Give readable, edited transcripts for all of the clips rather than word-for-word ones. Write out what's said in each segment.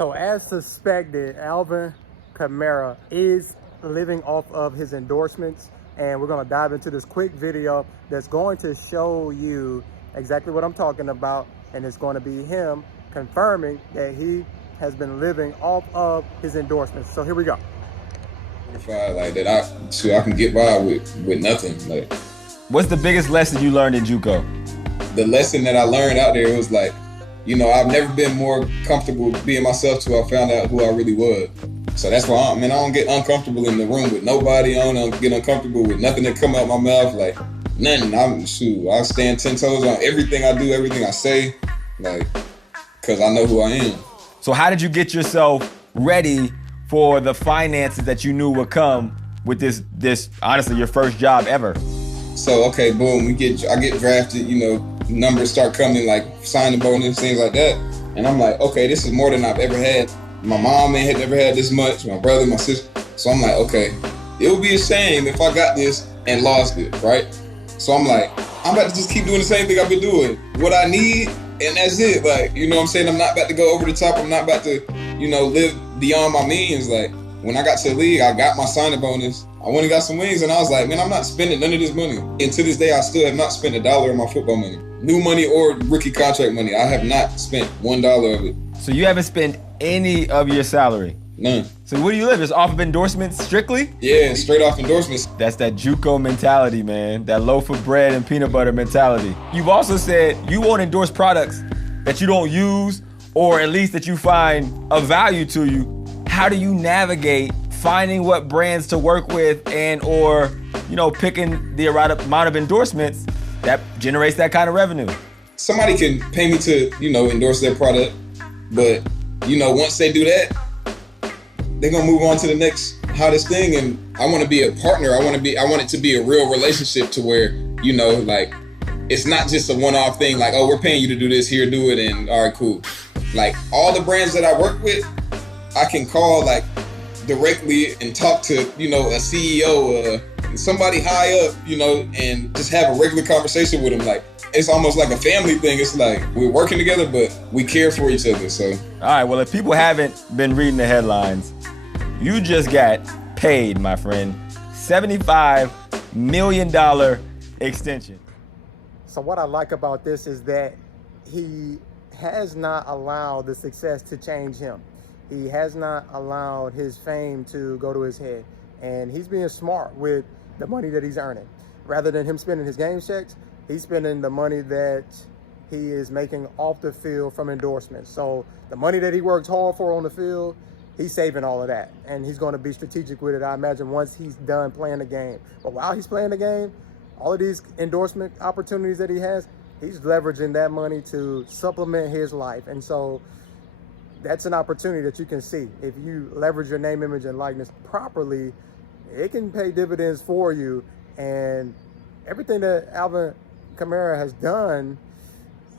So as suspected, Alvin Kamara is living off of his endorsements, and we're going to dive into this quick video that's going to show you exactly what I'm talking about, and it's going to be him confirming that he has been living off of his endorsements. So here we go. Like that, I can get by with nothing. Like, what's the biggest lesson you learned in JUCO? The lesson that I learned out there was like, you know, I've never been more comfortable being myself till I found out who I really was. So that's why I don't get uncomfortable in the room with nobody. I don't get uncomfortable with nothing that come out my mouth, like nothing. I stand 10 toes on everything I do, everything I say, like, cause I know who I am. So how did you get yourself ready for the finances that you knew would come with this honestly your first job ever? So okay, boom, I get drafted, you know, numbers start coming, like signing bonus, things like that. And I'm like, okay, this is more than I've ever had. My mom ain't never had this much, my brother, my sister. So I'm like, okay, it would be a shame if I got this and lost it, right? So I'm like, I'm about to just keep doing the same thing I've been doing. What I need, and that's it. Like, you know what I'm saying? I'm not about to go over the top. I'm not about to, you know, live beyond my means. Like, when I got to the league, I got my signing bonus. I went and got some wings, and I was like, man, I'm not spending none of this money. And to this day, I still have not spent $1 of my football money. New money or rookie contract money. I have not spent $1 of it. So you haven't spent any of your salary? None. So where do you live? It's off of endorsements strictly? Yeah, straight off endorsements. That's that JUCO mentality, man. That loaf of bread and peanut butter mentality. You've also said you won't endorse products that you don't use, or at least that you find of value to you. How do you navigate finding what brands to work with and or, you know, picking the right amount of endorsements that generates that kind of revenue? Somebody can pay me to, you know, endorse their product, but, you know, once they do that, they're gonna move on to the next hottest thing. And I want to be a partner. I want it to be a real relationship to where, you know, like, it's not just a one-off thing. Like, oh, we're paying you to do this, here, do it, and all right, cool. Like, all the brands that I work with, I can call like directly and talk to, you know, a CEO, somebody high up, you know, and just have a regular conversation with them. Like, it's almost like a family thing. It's like we're working together, but we care for each other. So, all right, well, if people haven't been reading the headlines, you just got paid, my friend. $75 million extension. So what I like about this is that he has not allowed the success to change him. He has not allowed his fame to go to his head. And he's being smart with the money that he's earning. Rather than him spending his game checks, he's spending the money that he is making off the field from endorsements. So the money that he works hard for on the field, he's saving all of that. And he's going to be strategic with it, I imagine, once he's done playing the game. But while he's playing the game, all of these endorsement opportunities that he has, he's leveraging that money to supplement his life. And so that's an opportunity that you can see. If you leverage your name, image, and likeness properly, it can pay dividends for you. And everything that Alvin Kamara has done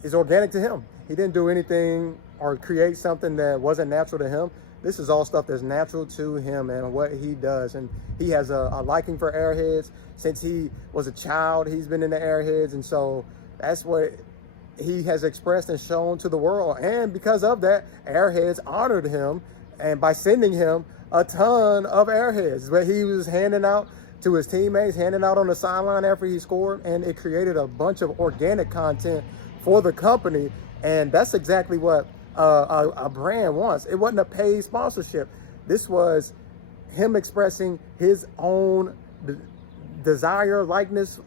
is organic to him. He didn't do anything or create something that wasn't natural to him. This is all stuff that's natural to him and what he does. And he has a liking for airheads. Since he was a child, he's been in the airheads. And so that's what he has expressed and shown to the world. And because of that, airheads honored him, and by sending him a ton of airheads that he was handing out to his teammates, handing out on the sideline after he scored. And it created a bunch of organic content for the company. And that's exactly what a brand wants. It wasn't a paid sponsorship. This was him expressing his own desire, likeness,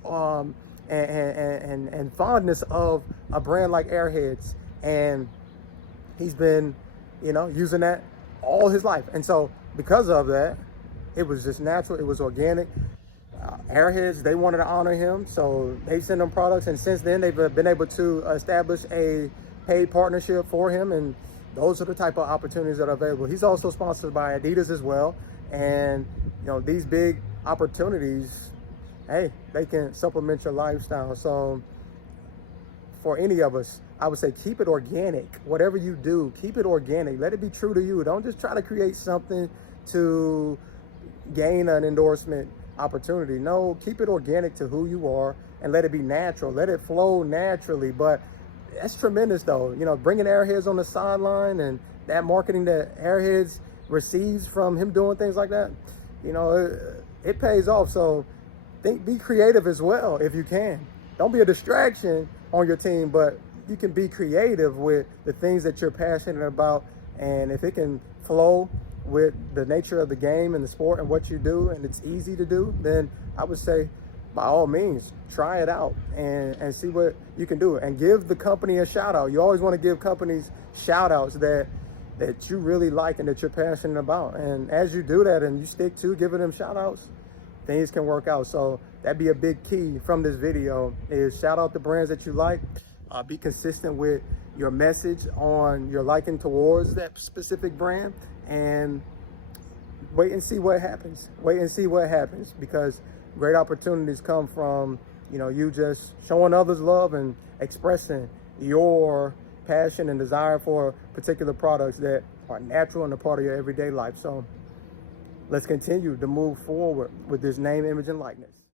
and fondness of a brand like Airheads. And he's been, you know, using that all his life. And so because of that, it was just natural. It was organic. Airheads, they wanted to honor him, so they sent him products. And since then, they've been able to establish a paid partnership for him. And those are the type of opportunities that are available. He's also sponsored by Adidas as well. And, you know, these big opportunities, hey, they can supplement your lifestyle. So for any of us, I would say keep it organic. Whatever you do, keep it organic. Let it be true to you. Don't just try to create something to gain an endorsement opportunity. No, keep it organic to who you are and let it be natural. Let it flow naturally. But that's tremendous, though. You know, bringing airheads on the sideline and that marketing that Airheads receives from him doing things like that, you know, it pays off. So be creative as well if you can. Don't be a distraction on your team, but you can be creative with the things that you're passionate about. And if it can flow with the nature of the game and the sport and what you do, and it's easy to do, then I would say, by all means, try it out and see what you can do, and give the company a shout out. You always want to give companies shout outs that you really like and that you're passionate about. And as you do that and you stick to giving them shout outs, things can work out. So that'd be a big key from this video, is shout out the brands that you like. Be consistent with your message on your liking towards that specific brand, and wait and see what happens. Wait and see what happens, because great opportunities come from, you know, you just showing others love and expressing your passion and desire for particular products that are natural and a part of your everyday life. So let's continue to move forward with this name, image, and likeness.